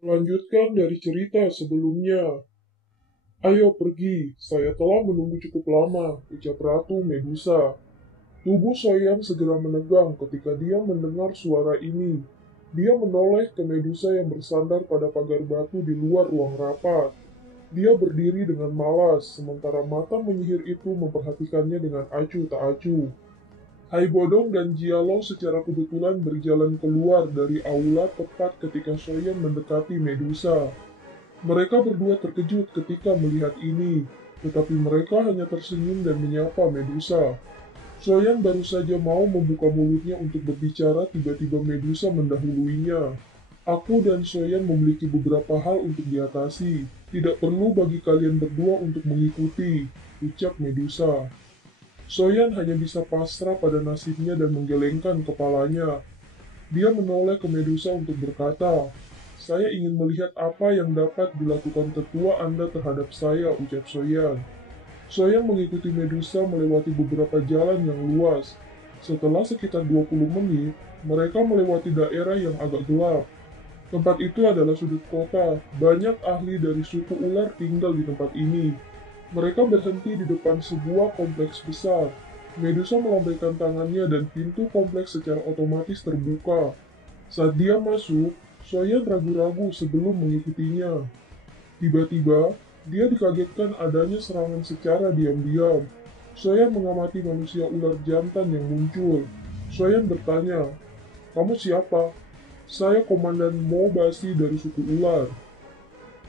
Melanjutkan dari cerita sebelumnya. Ayo pergi, saya telah menunggu cukup lama, ucap Ratu Medusa. Tubuh Soyan segera menegang ketika dia mendengar suara ini. Dia menoleh ke Medusa yang bersandar pada pagar batu di luar ruang rapat. Dia berdiri dengan malas, sementara mata menyihir itu memperhatikannya dengan acuh tak acuh. Hai Bodong dan Jialo secara kebetulan berjalan keluar dari aula tepat ketika Soyan mendekati Medusa. Mereka berdua terkejut ketika melihat ini, tetapi mereka hanya tersenyum dan menyapa Medusa. Soyan baru saja mau membuka mulutnya untuk berbicara, tiba-tiba Medusa mendahuluinya. Aku dan Soyan memiliki beberapa hal untuk diatasi. Tidak perlu bagi kalian berdua untuk mengikuti, ucap Medusa. Soyan hanya bisa pasrah pada nasibnya dan menggelengkan kepalanya. Dia menoleh ke Medusa untuk berkata, "Saya ingin melihat apa yang dapat dilakukan tetua Anda terhadap saya," ucap Soyan. Soyan mengikuti Medusa melewati beberapa jalan yang luas. Setelah sekitar 20 menit, mereka melewati daerah yang agak gelap. Tempat itu adalah sudut kota. Banyak ahli dari suku ular tinggal di tempat ini. Mereka berhenti di depan sebuah kompleks besar. Medusa melambaikan tangannya dan pintu kompleks secara otomatis terbuka. Saat dia masuk, Soyan ragu-ragu sebelum mengikutinya. Tiba-tiba, dia dikagetkan adanya serangan secara diam-diam. Soyan mengamati manusia ular jantan yang muncul. Soyan bertanya, "Kamu siapa?" "Saya Komandan Mobasi dari suku ular."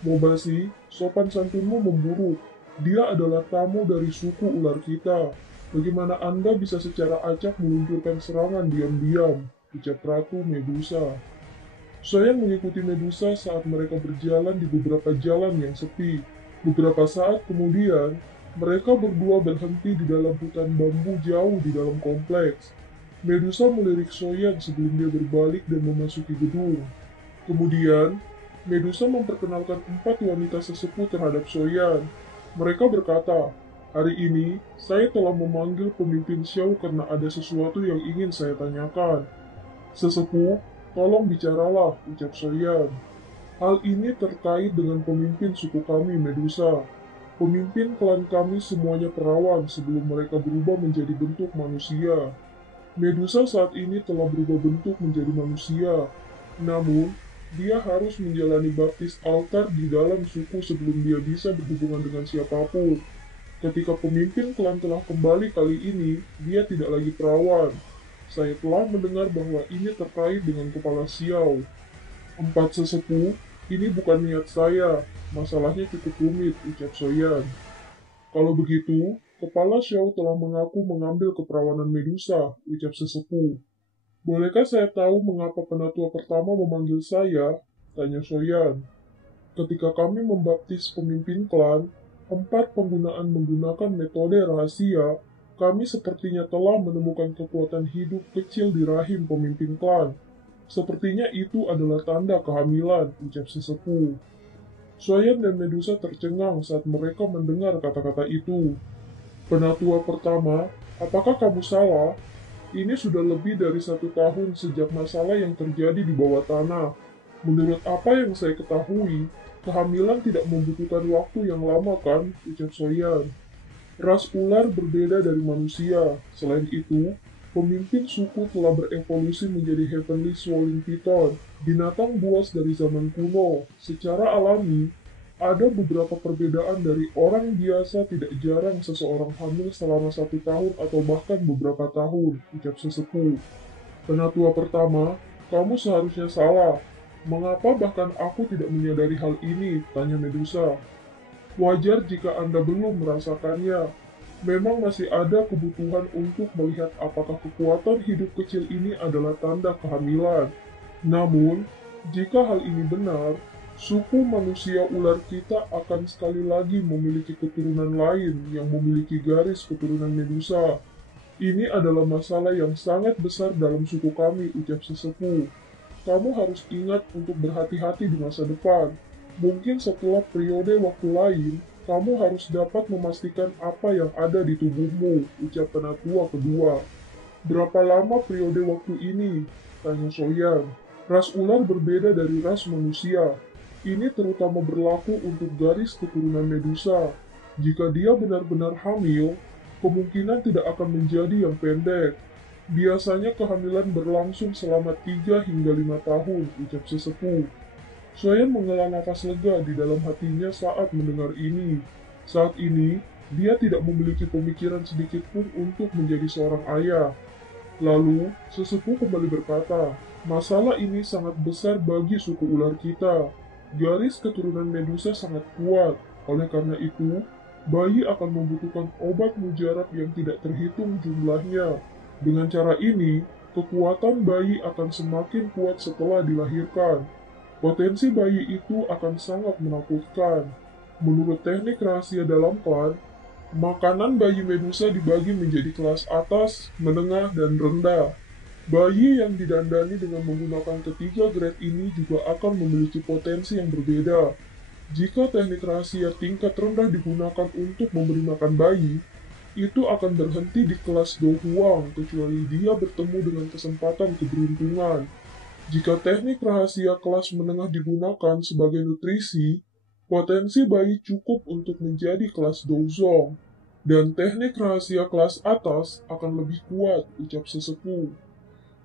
"Mobasi, sopan santunmu memburuk. Dia adalah tamu dari suku ular kita. Bagaimana Anda bisa secara acak meluncurkan serangan diam-diam?" ucap Ratu Medusa. Soyan mengikuti Medusa saat mereka berjalan di beberapa jalan yang sepi. Beberapa saat kemudian, mereka berdua berhenti di dalam hutan bambu jauh di dalam kompleks. Medusa melirik Soyan sebelum dia berbalik dan memasuki gedung. Kemudian, Medusa memperkenalkan 4 wanita sesepuh terhadap Soyan. Mereka berkata, "Hari ini, saya telah memanggil pemimpin Xiao karena ada sesuatu yang ingin saya tanyakan." "Sesepuh, tolong bicaralah," ucap Soyan. "Hal ini terkait dengan pemimpin suku kami, Medusa. Pemimpin klan kami semuanya perawan sebelum mereka berubah menjadi bentuk manusia. Medusa saat ini telah berubah bentuk menjadi manusia. Namun, dia harus menjalani baptis altar di dalam suku sebelum dia bisa berhubungan dengan siapapun. Ketika pemimpin klan telah kembali kali ini, dia tidak lagi perawan. Saya telah mendengar bahwa ini terkait dengan kepala Xiao. 4 sesepuh, ini bukan niat saya. Masalahnya cukup rumit, ucap Soyan. Kalau begitu, kepala Xiao telah mengaku mengambil keperawanan Medusa, ucap sesepuh. Bolehkah saya tahu mengapa penatua pertama memanggil saya? Tanya Soyan. Ketika kami membaptis pemimpin klan, 4 penggunaan menggunakan metode rahasia, kami sepertinya telah menemukan kekuatan hidup kecil di rahim pemimpin klan. Sepertinya itu adalah tanda kehamilan, ucap sesepuh. Soyan dan Medusa tercengang saat mereka mendengar kata-kata itu. Penatua pertama, apakah kamu salah? Ini sudah lebih dari 1 tahun sejak masalah yang terjadi di bawah tanah. Menurut apa yang saya ketahui, kehamilan tidak membutuhkan waktu yang lama kan, ucap Soyan. Ras ular berbeda dari manusia. Selain itu, pemimpin suku telah berevolusi menjadi Heavenly Swollen Python, binatang buas dari zaman kuno. Secara alami, ada beberapa perbedaan dari orang biasa. Tidak jarang seseorang hamil selama 1 tahun atau bahkan beberapa tahun, ucap sesepuh. Penatua pertama, kamu seharusnya salah. Mengapa bahkan aku tidak menyadari hal ini? Tanya Medusa. Wajar jika Anda belum merasakannya. Memang masih ada kebutuhan untuk melihat apakah kekuatan hidup kecil ini adalah tanda kehamilan. Namun, jika hal ini benar, suku manusia ular kita akan sekali lagi memiliki keturunan lain yang memiliki garis keturunan Medusa. Ini adalah masalah yang sangat besar dalam suku kami, ucap sesepuh. Kamu harus ingat untuk berhati-hati di masa depan. Mungkin setelah periode waktu lain, kamu harus dapat memastikan apa yang ada di tubuhmu, ucap penatua kedua. Berapa lama periode waktu ini? Tanya Soyan. Ras ular berbeda dari ras manusia. Ini terutama berlaku untuk garis keturunan Medusa. Jika dia benar-benar hamil, kemungkinan tidak akan menjadi yang pendek. Biasanya kehamilan berlangsung selama 3 hingga 5 tahun, ucap sesepuh. Soyan menghela nafas lega di dalam hatinya saat mendengar ini. Saat ini, dia tidak memiliki pemikiran sedikit pun untuk menjadi seorang ayah. Lalu, sesepuh kembali berkata, masalah ini sangat besar bagi suku ular kita. Garis keturunan Medusa sangat kuat, oleh karena itu, bayi akan membutuhkan obat mujarab yang tidak terhitung jumlahnya. Dengan cara ini, kekuatan bayi akan semakin kuat setelah dilahirkan. Potensi bayi itu akan sangat menakutkan. Menurut teknik rahasia dalam klan, makanan bayi Medusa dibagi menjadi kelas atas, menengah, dan rendah. Bayi yang didandani dengan menggunakan ketiga grade ini juga akan memiliki potensi yang berbeda. Jika teknik rahasia tingkat rendah digunakan untuk memberi makan bayi, itu akan berhenti di kelas Do Huang kecuali dia bertemu dengan kesempatan keberuntungan. Jika teknik rahasia kelas menengah digunakan sebagai nutrisi, potensi bayi cukup untuk menjadi kelas Douzong. Dan teknik rahasia kelas atas akan lebih kuat, ucap sesepuh.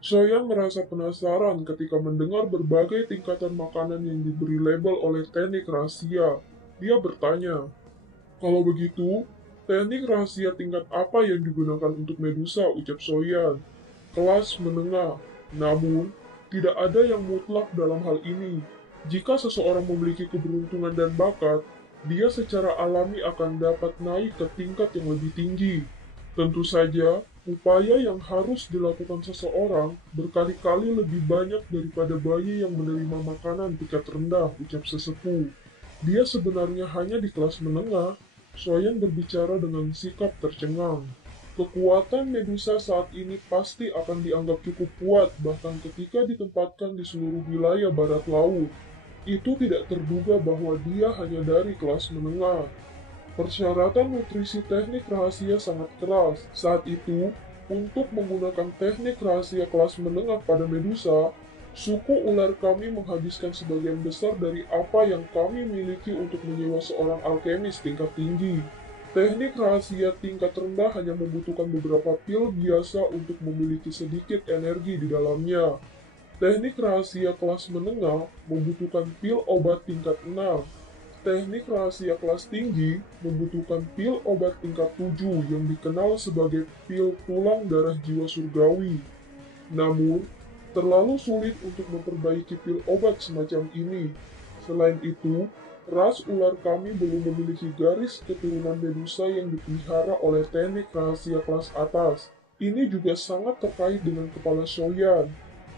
Soyan merasa penasaran ketika mendengar berbagai tingkatan makanan yang diberi label oleh teknik rahasia. Dia bertanya, kalau begitu, teknik rahasia tingkat apa yang digunakan untuk Medusa, ucap Soyan. Kelas menengah. Namun, tidak ada yang mutlak dalam hal ini. Jika seseorang memiliki keberuntungan dan bakat, dia secara alami akan dapat naik ke tingkat yang lebih tinggi. Tentu saja, upaya yang harus dilakukan seseorang berkali-kali lebih banyak daripada bayi yang menerima makanan tingkat rendah, ucap sesepuh. Dia sebenarnya hanya di kelas menengah. Soyan berbicara dengan sikap tercengang. Kekuatan Medusa saat ini pasti akan dianggap cukup kuat bahkan ketika ditempatkan di seluruh wilayah barat laut. Itu tidak terduga bahwa dia hanya dari kelas menengah. Persyaratan nutrisi teknik rahasia sangat keras. Saat itu, untuk menggunakan teknik rahasia kelas menengah pada Medusa, suku ular kami menghabiskan sebagian besar dari apa yang kami miliki untuk menyewa seorang alkemis tingkat tinggi. Teknik rahasia tingkat rendah hanya membutuhkan beberapa pil biasa untuk memiliki sedikit energi di dalamnya. Teknik rahasia kelas menengah membutuhkan pil obat tingkat 6. Teknik rahasia kelas tinggi membutuhkan pil obat tingkat 7 yang dikenal sebagai pil tulang darah jiwa surgawi. Namun, terlalu sulit untuk memperbaiki pil obat semacam ini. Selain itu, ras ular kami belum memiliki garis keturunan Medusa yang dipelihara oleh teknik rahasia kelas atas. Ini juga sangat terkait dengan kepala Soyan.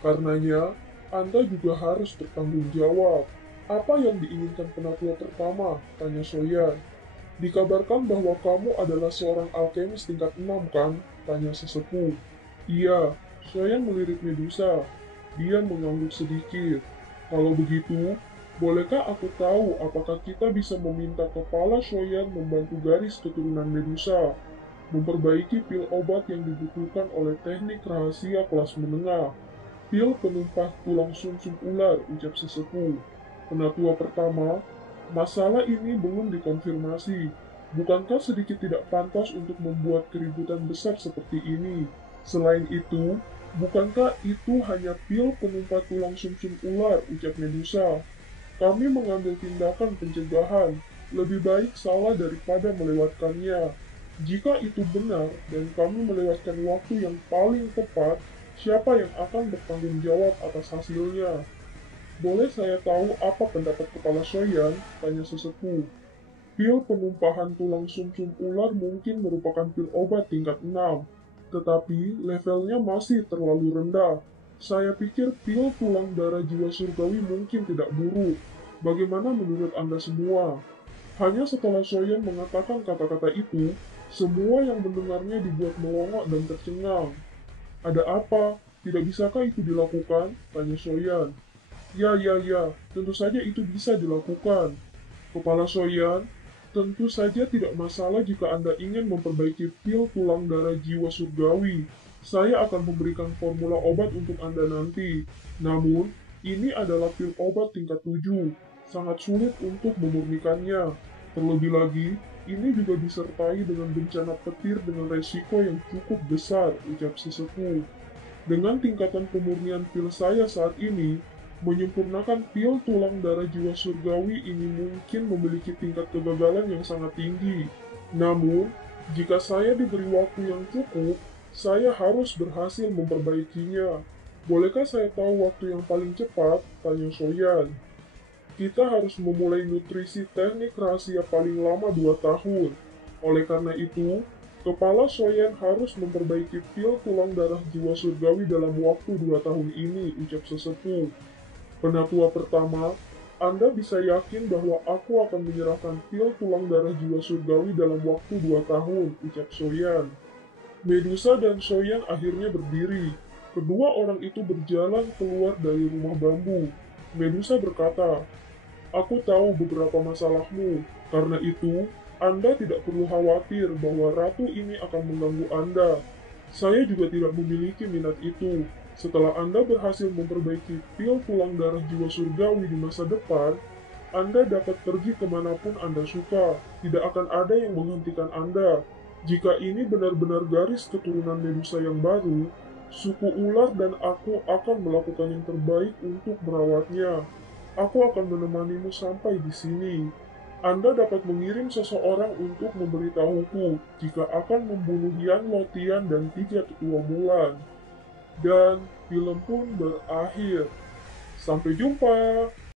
Karenanya, Anda juga harus bertanggung jawab. Apa yang diinginkan penatua pertama? Tanya Soyan. Dikabarkan bahwa kamu adalah seorang alkemis tingkat 6, kan? Tanya sesepuh. Iya. Soyan melirik Medusa. Dia mengangguk sedikit. Kalau begitu, bolehkah aku tahu apakah kita bisa meminta kepala Soyan membantu garis keturunan Medusa, memperbaiki pil obat yang dibutuhkan oleh teknik rahasia kelas menengah, pil penumpah tulang sumsum ular, ucap sesepuh. Penatua pertama, masalah ini belum dikonfirmasi. Bukankah sedikit tidak pantas untuk membuat keributan besar seperti ini? Selain itu, bukankah itu hanya pil penumpah tulang sumsum ular, ucap Medusa. Kami mengambil tindakan pencegahan, lebih baik salah daripada melewatkannya. Jika itu benar dan kami melewatkan waktu yang paling tepat, siapa yang akan bertanggung jawab atas hasilnya? Boleh saya tahu apa pendapat kepala Soyan? Tanya sesepuh. Pil penumpahan tulang sumsum ular mungkin merupakan pil obat tingkat 6. Tetapi levelnya masih terlalu rendah. Saya pikir pil tulang darah jiwa surgawi mungkin tidak buruk. Bagaimana menurut Anda semua? Hanya setelah Soyan mengatakan kata-kata itu, semua yang mendengarnya dibuat melongok dan tercengang. Ada apa? Tidak bisakah itu dilakukan? Tanya Soyan. Ya, tentu saja itu bisa dilakukan. Kepala Soyan, tentu saja tidak masalah jika Anda ingin memperbaiki pil tulang darah jiwa surgawi. Saya akan memberikan formula obat untuk Anda nanti. Namun, ini adalah pil obat tingkat 7. sangat sulit untuk memurnikannya. Terlebih lagi, ini juga disertai dengan bencana petir dengan resiko yang cukup besar, ucap sesepuh. Dengan tingkatan pemurnian pil saya saat ini, menyempurnakan pil tulang darah jiwa surgawi ini mungkin memiliki tingkat kegagalan yang sangat tinggi. Namun, jika saya diberi waktu yang cukup, saya harus berhasil memperbaikinya. Bolehkah saya tahu waktu yang paling cepat? Tanya Soyan. Kita harus memulai nutrisi teknik rahasia paling lama 2 tahun. Oleh karena itu, Kepala Soyan harus memperbaiki pil tulang darah jiwa surgawi dalam waktu 2 tahun ini, ucap sesepuh. Penatua pertama, Anda bisa yakin bahwa aku akan menyerahkan pil tulang darah jiwa surgawi dalam waktu 2 tahun, ucap Soyan. Medusa dan Soyan akhirnya berdiri. Kedua orang itu berjalan keluar dari rumah bambu. Medusa berkata, "Aku tahu beberapa masalahmu, karena itu Anda tidak perlu khawatir bahwa ratu ini akan mengganggu Anda. Saya juga tidak memiliki minat itu. Setelah Anda berhasil memperbaiki pil tulang darah jiwa surgawi di masa depan, Anda dapat pergi kemanapun Anda suka. Tidak akan ada yang menghentikan Anda. Jika ini benar-benar garis keturunan Medusa yang baru, suku ular dan aku akan melakukan yang terbaik untuk merawatnya. Aku akan menemanimu sampai di sini. Anda dapat mengirim seseorang untuk memberitahuku jika akan membunuh Yan Lotian dan 3 tetua Mulan." Dan film pun berakhir. Sampai jumpa!